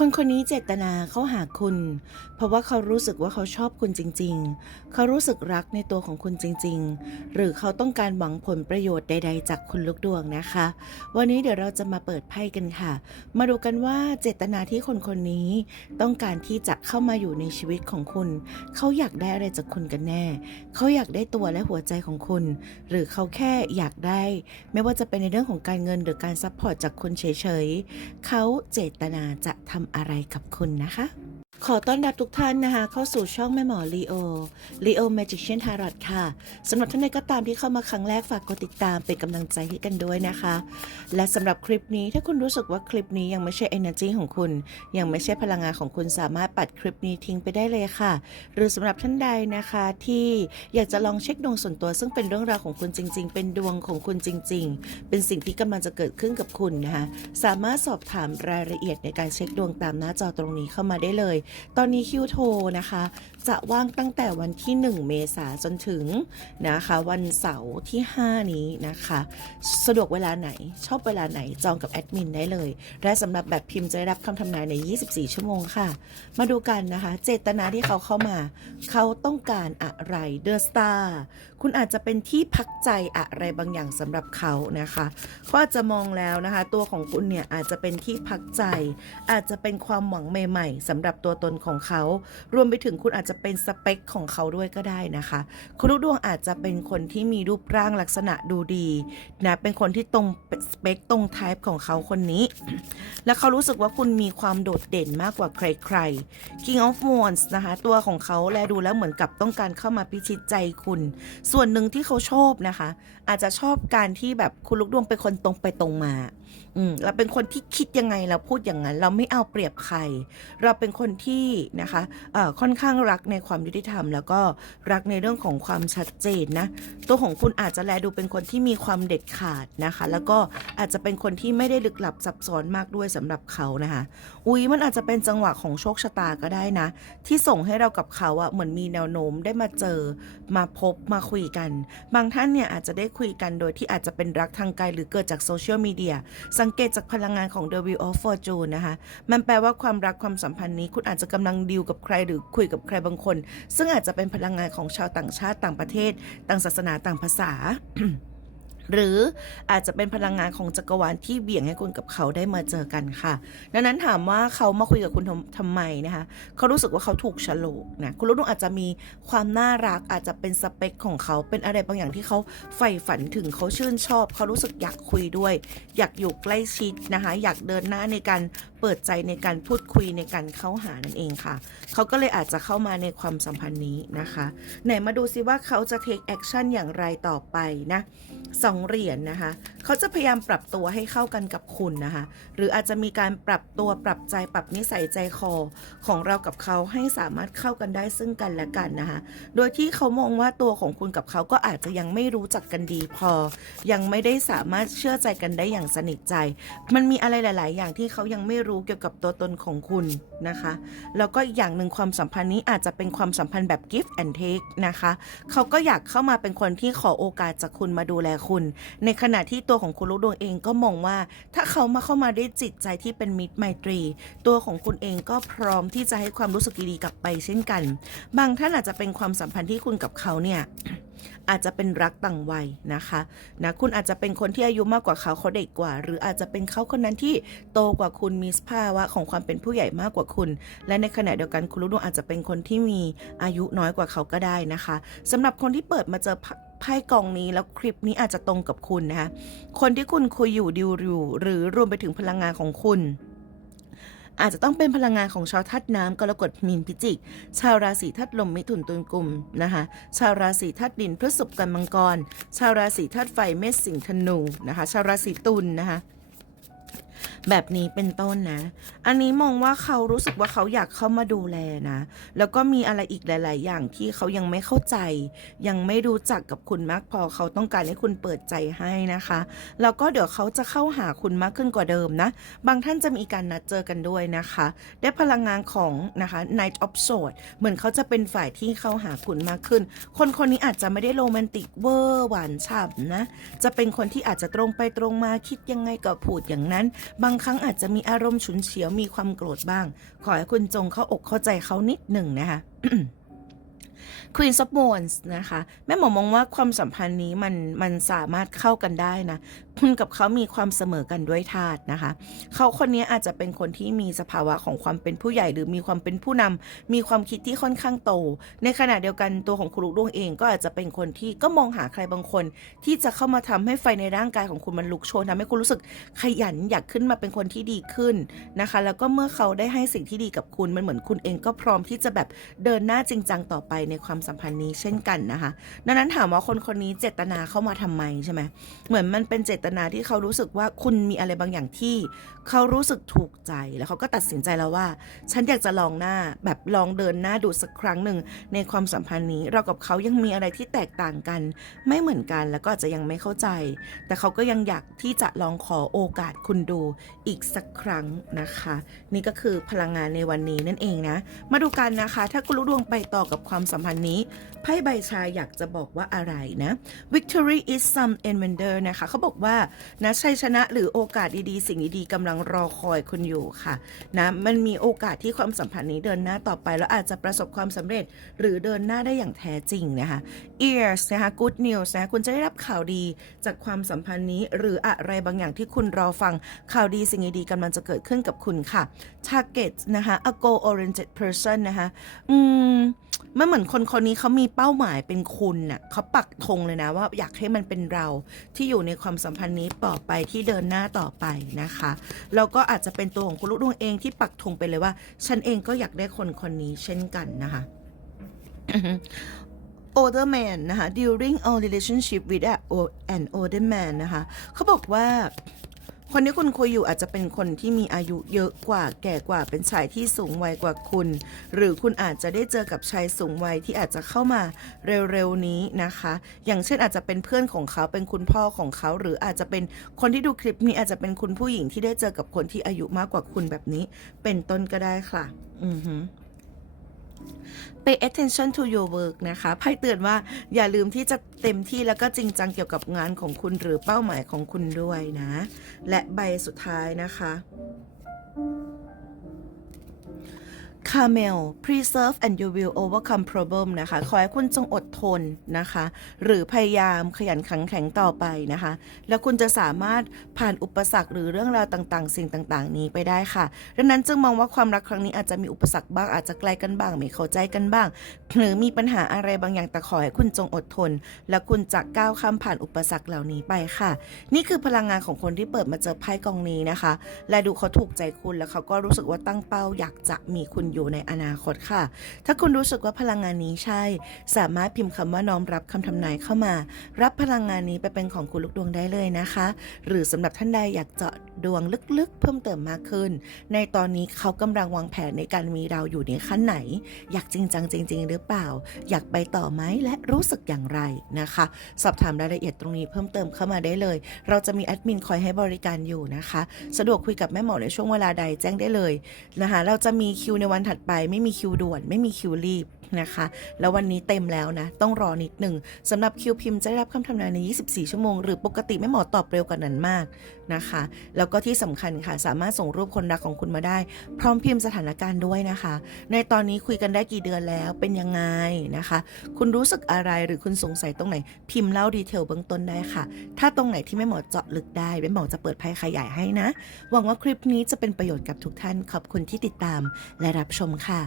คนคนนี้เจตนาเขาหาคุณ เพราะว่าเขารู้สึกว่าเขาชอบคุณจริง ๆ เขารู้สึกรักในตัวของคุณจริง ๆ หรือเขาต้องการหวังผลประโยชน์ใด ๆ จากคุณลูกดวงนะคะ วันนี้เดี๋ยวเราจะมาเปิดไพ่กันค่ะ มาดูกันว่าเจตนาที่คนคนนี้ ต้องการที่จะเข้ามาอยู่ในชีวิตของคุณ เขาอยากได้อะไรจากคุณกันแน่ เขาอยากได้ตัวและหัวใจของคุณ หรือเขาแค่อยากได้ ไม่ว่าจะเป็นในเรื่องของการเงินหรือการซัพพอร์ตจากคุณเฉยๆ เขาเจตนาจะทำอะไรกับคุณนะคะ ขอต้อนรับทุกท่านนะคะ เข้าสู่ช่องแม่หมอลีโอลีโอแมจิกเชียนทารอตค่ะสำหรับท่านใดก็ตามที่เข้ามาครั้งแรกฝากกดติดตามเป็นกำลังใจให้กันด้วยนะคะ และสำหรับคลิปนี้ถ้าคุณรู้สึกว่าคลิปนี้ยังไม่ใช่ energy ของคุณ ยังไม่ใช่พลังงานของคุณสามารถปัดคลิปนี้ทิ้งไปได้เลยค่ะ หรือสำหรับท่านใดนะคะที่อยากจะลองเช็คดวงส่วนตัว ซึ่งเป็นเรื่องราวของคุณจริง ๆ เป็นดวงของคุณจริง ๆ เป็นสิ่งที่กำลังจะเกิดขึ้นกับคุณนะคะสามารถสอบถามรายละเอียดในการเช็คดวงตามหน้าจอตรงนี้เข้ามาได้เลย ตอนนี้คิวโทรนะคะ จะว่างตั้งแต่วันที่ 1 เมษาจนถึงนะคะวันเสาร์ที่ 5 นี้นะคะ สะดวกเวลาไหนชอบเวลาไหนจองกับแอดมินได้เลย และสำหรับแบบพิมพ์จะได้รับคำทำนายใน 24 ชั่วโมงค่ะ มาดูกันนะคะ เจตนาที่เขาเข้ามา เขาต้องการอะไรเดอะสตาร์คุณอาจจะเป็นที่พักใจอะไรบางอย่างสำหรับเขานะคะเขาอาจจะมองแล้วนะคะ ตัวของคุณเนี่ยอาจจะเป็นที่พักใจ อาจจะเป็นความหวังใหม่ๆสำหรับตัวตนของเขา รวมไปถึงคุณอาจจะเป็นสเปคของเขาด้วยก็ได้นะคะ คุณลูกดวงอาจจะเป็นคนที่มีรูปร่างลักษณะดูดีนะเป็นคนที่ตรงสเปคตรงไทป์ของเขาคนนี้ และเขารู้สึกว่าคุณมีความโดดเด่นมากกว่าใครๆ King of Wands นะคะ ตัวของเขาแลดูแล้วเหมือนกับต้องการเข้ามาพิชิตใจคุณ ส่วนหนึ่งที่เขาชอบนะคะ อาจจะชอบการที่แบบคุณลูกดวงเป็นคนตรงไปตรงมาอืมเราเป็นคนที่คิดยังไงเราพูดอย่างนั้น เราไม่เอาเปรียบใคร เราเป็นคนที่นะคะเอ่อค่อนข้างรักในความยุติธรรม แล้วก็รักในเรื่องของความชัดเจนนะตัวของคุณอาจจะแลดูเป็นคนที่มีความเด็ดขาดนะคะ แล้วก็อาจจะเป็นคนที่ไม่ได้ลึกลับซับซ้อนมากด้วยสำหรับเขานะคะอุ๊ยมันอาจจะเป็นจังหวะของโชคชะตาก็ได้นะ ที่ส่งให้เรากับเขาอะเหมือนมีแนวโน้มได้มาเจอมาพบมาคุยกัน บางท่านเนี่ยอาจจะได้คุยกันโดยที่อาจจะเป็นรักทางไกลหรือเกิดจากโซเชียลมีเดียสังเกตจากพลังงานของ The Wheel of Fortune นะคะ มันแปลว่าความรักความสัมพันธ์นี้คุณอาจจะกำลังดีลกับใครหรือคุยกับใครบางคน ซึ่งอาจจะเป็นพลังงานของชาวต่างชาติต่างประเทศ ต่างศาสนาต่างภาษา หรืออาจจะเป็นพลังงานของจักรวาลที่เบี่ยงให้คุณกับเขาได้มาเจอกันค่ะ ดังนั้นถามว่าเขามาคุยกับคุณทำทำไมนะคะ เขารู้สึกว่าเขาถูกฉลกนะ คุณลูกดวงอาจจะมีความน่ารัก อาจจะเป็นสเปคของเขา เป็นอะไรบางอย่างที่เขาใฝ่ฝันถึง เขาชื่นชอบ เขารู้สึกอยากคุยด้วย อยากอยู่ใกล้ชิดนะคะ อยากเดินหน้าในการเปิดใจในการพูดคุยในการเข้าหานั่นเองค่ะ เขาก็เลยอาจจะเข้ามาในความสัมพันธ์นี้นะคะ ไหนมาดูซิว่าเขาจะ take action อย่างไรต่อไปนะสองเหรียญนะคะ เขาจะพยายามปรับตัวให้เข้ากันกับคุณนะคะ หรืออาจจะมีการปรับตัวปรับใจปรับนิสัยใจคอของเรากับเขาให้สามารถเข้ากันได้ซึ่งกันและกันนะคะ โดยที่เขามองว่าตัวของคุณกับเขาก็อาจจะยังไม่รู้จักกันดีพอ ยังไม่ได้สามารถเชื่อใจกันได้อย่างสนิทใจ มันมีอะไรหลาย ๆ อย่างที่เขายังไม่รู้เกี่ยวกับตัวตนของคุณนะคะ แล้วก็อีกอย่างหนึ่งความสัมพันธ์นี้อาจจะเป็นความสัมพันธ์แบบ gift and take นะคะ เขาก็อยากเข้ามาเป็นคนที่ขอโอกาสจากคุณมาดูแลคุณ ในขณะที่ตัวของคุณลูกดวงเองก็มองว่า ถ้าเขามาเข้ามาด้วยจิตใจที่เป็นมิตรไมตรี ตัวของคุณเองก็พร้อมที่จะให้ความรู้สึกดีๆกลับไปเช่นกัน บางท่านอาจจะเป็นความสัมพันธ์ที่คุณกับเขาเนี่ย อาจจะเป็นรักต่างวัยนะคะนะคุณอาจจะเป็นคนที่อายุมากกว่าเขาเขาเด็กกว่า หรืออาจจะเป็นเขาคนนั้นที่โตกว่าคุณมีสภาวะของความเป็นผู้ใหญ่มากกว่าคุณ และในขณะเดียวกันคุณลูกดวงอาจจะเป็นคนที่มีอายุน้อยกว่าเขาก็ได้นะคะสำหรับคนที่เปิดมาเจอไพ่กองนี้แล้วคลิปนี้อาจจะตรงกับคุณนะคะคนที่คุณคุยอยู่ดิวอยู่หรือรวมไปถึงพลังงานของคุณ อาจจะต้องเป็นพลังงานของชาวธาตุน้ำกรกฎมีนพิจิก ชาวราศีธาตุลมมิถุนตุลกุมนะคะ ชาวราศีธาตุดินพฤษภกันมังกร ชาวราศีธาตุไฟเมษสิงห์ธนูนะคะ ชาวราศีตุลนะคะ แบบนี้เป็นต้นนะ อันนี้มองว่าเขารู้สึกว่าเขาอยากเข้ามาดูแลนะ แล้วก็มีอะไรอีกหลาย ๆ อย่างที่เขายังไม่เข้าใจ ยังไม่รู้จักกับคุณมากพอเขาต้องการให้คุณเปิดใจให้นะคะ แล้วก็เดี๋ยวเขาจะเข้าหาคุณมากขึ้นกว่าเดิมนะ บางท่านจะมีการนัดเจอกันด้วยนะคะ ได้พลังงานของนะคะ Night of Swords เหมือนเขาจะเป็นฝ่ายที่เข้าหาคุณมากขึ้น คนคนนี้อาจจะไม่ได้โรแมนติกเวอร์หวานฉ่ำนะ จะเป็นคนที่อาจจะตรงไปตรงมาคิดยังไงก็พูดอย่างนั้นบางครั้งอาจจะมีอารมณ์ฉุนเฉียวมีความโกรธบ้าง ขอให้คุณจงเข้าอกเข้าใจเขานิดหนึ่งนะคะควีนซับมอนส์นะคะ แม่หมอมองว่าความสัมพันธ์นี้มันมันสามารถเข้ากันได้นะ คุณกับเขามีความเสมอกันด้วยธาตุนะคะ เขาคนนี้อาจจะเป็นคนที่มีสภาวะของความเป็นผู้ใหญ่หรือมีความเป็นผู้นำมีความคิดที่ค่อนข้างโต ในขณะเดียวกันตัวของคุณลูกดวงเองก็อาจจะเป็นคนที่ก็มองหาใครบางคน ที่จะเข้ามาทำให้ไฟในร่างกายของคุณมันลุกโชนทำให้คุณรู้สึกขยันอยากขึ้นมาเป็นคนที่ดีขึ้นนะคะ แล้วก็เมื่อเขาได้ให้สิ่งที่ดีกับคุณมันเหมือนคุณเองก็พร้อมที่จะแบบเดินหน้าจริงจังต่อไปในความสัมพันธ์นี้เช่นกันนะคะ ดังนั้นถามว่าคนคนนี้เจตนาเข้ามาทำไมใช่ไหมเหมือนมันเป็นเจตนาที่เขารู้สึกว่าคุณมีอะไรบางอย่างที่ เขารู้สึกถูกใจแล้วเขาก็ตัดสินใจแล้วว่า ฉันอยากจะลองหน้าแบบลองเดินหน้าดูสักครั้งหนึ่งในความสัมพันธ์นี้ เรากับเขายังมีอะไรที่แตกต่างกัน ไม่เหมือนกันแล้วก็อาจจะยังไม่เข้าใจ แต่เขาก็ยังอยากที่จะลองขอโอกาสคุณดูอีกสักครั้งนะคะ นี่ก็คือพลังงานในวันนี้นั่นเองนะ มาดูกันนะคะ ถ้าคุณรู้ดวงไปต่อกับความสัมพันธ์นี้ไพ่ใบชาอยากจะบอกว่าอะไรนะ Victory is some envender นะคะเขาบอกว่านะชัยชนะหรือโอกาสดีๆ สิ่งดีๆกำลังรอคอยคุณอยู่ค่ะนะมันมีโอกาสที่ความสัมพันธ์นี้เดินหน้าต่อไป แล้วอาจจะประสบความสำเร็จ หรือเดินหน้าได้อย่างแท้จริงนะคะ ears นะคะ good news นะคุณจะได้รับข่าวดีจากความสัมพันธ์นี้ หรืออะไรบางอย่างที่คุณรอฟังข่าวดีสิ่งดีๆกำลังจะเกิดขึ้นกับคุณค่ะ target นะคะ a goal oriented person นะคะอืม มันเหมือนคนคนนี้เขามีเป้าหมายเป็นคุณน่ะเขาปักธงเลยนะว่าอยากให้มันเป็นเราที่อยู่ในความสัมพันธ์นี้ต่อไปที่เดินหน้าต่อไปนะคะแล้วก็อาจจะเป็นตัวของคุณลูกดวงเองที่ปักธงไปเลยว่า ฉันเองก็อยากได้คนคนนี้เช่นกันนะคะ older man นะคะ during our relationship with an older man นะคะเขาบอกว่า คนที่คุณคุยอยู่อาจจะเป็นคนที่มีอายุเยอะกว่าแก่กว่าเป็นชายที่สูงวัยกว่าคุณ หรือคุณอาจจะได้เจอกับชายสูงวัยที่อาจจะเข้ามาเร็วๆนี้นะคะ อย่างเช่นอาจจะเป็นเพื่อนของเขาเป็นคุณพ่อของเขา หรืออาจจะเป็นคนที่ดูคลิปนี้อาจจะเป็นคุณผู้หญิงที่ได้เจอกับคนที่อายุมากกว่าคุณแบบนี้ เป็นต้นก็ได้ค่ะ อือฮึ pay attention to your work นะคะไพ่เตือนว่าอย่าลืมที่จะเต็มที่แล้วก็จริงจังเกี่ยวกับงานของคุณหรือเป้าหมายของคุณด้วยนะ และใบสุดท้ายนะคะ Camel preserve and you will overcome problem นะคะ ขอให้คุณจงอดทนนะคะ หรือพยายามขยันขันแข็งต่อไปนะคะ แล้วคุณจะสามารถผ่านอุปสรรคหรือเรื่องราวต่างๆ สิ่งต่างๆ นี้ไปได้ค่ะ ดังนั้นจึงมองว่าความรักครั้งนี้อาจจะมีอุปสรรคบ้างอาจจะไกลกันบ้างไม่เข้าใจกันบ้าง หรือมีปัญหาอะไรบางอย่างแต่ขอให้คุณจงอดทน และคุณจะก้าวข้ามผ่านอุปสรรคเหล่านี้ไปค่ะ นี่คือพลังงานของคนที่เปิดมาเจอไพ่กองนี้นะคะ และดูเขาถูกใจคุณแล้วเขาก็รู้สึกว่าตั้งเป้าอยากจะมีคุณอยู่ในอนาคตค่ะ ถ้าคุณรู้สึกว่าพลังงานนี้ใช่ สามารถพิมพ์คำว่าน้อมรับคำทำนายเข้ามา รับพลังงานนี้ไปเป็นของคุณลูกดวงได้เลยนะคะ หรือสำหรับท่านใดอยากเจาะดวงลึกๆ เพิ่มเติมมากขึ้น ในตอนนี้เขากำลังวางแผนในการมีเราอยู่ในขั้นไหน อยากจริงจังจริง ๆ หรือเปล่า อยากไปต่อไหมและรู้สึกอย่างไรนะคะ สอบถามรายละเอียดตรงนี้เพิ่มเติมเข้ามาได้เลย เราจะมีแอดมินคอยให้บริการอยู่นะคะ สะดวกคุยกับแม่หมอในช่วงเวลาใดแจ้งได้เลยนะคะ เราจะมีคิวในวันถัดไปไม่มีคิวด่วน ไม่มีคิวรีบนะคะ แล้ววันนี้เต็มแล้วนะ ต้องรอนิดหนึ่งสำหรับคิวพิมพ์จะได้รับคำทำนายใน 24 ชั่วโมง หรือปกติแม่หมอตอบเร็วกว่านั้นมากนะคะ แล้วก็ที่สำคัญค่ะ สามารถส่งรูปคนรักของคุณมาได้ พร้อมพิมพ์สถานการณ์ด้วยนะคะ ในตอนนี้คุยกันได้กี่เดือนแล้วเป็นยังไงนะคะ คุณรู้สึกอะไรหรือคุณสงสัยตรงไหน พิมพ์เล่าดีเทลเบื้องต้นได้ค่ะ ถ้าตรงไหนที่แม่หมอเจาะลึกได้แม่หมอจะเปิดไพ่ขยายให้นะ หวังว่าคลิปนี้จะเป็นประโยชน์กับทุกท่านขอบคุณที่ติดตาม และรับชมค่ะ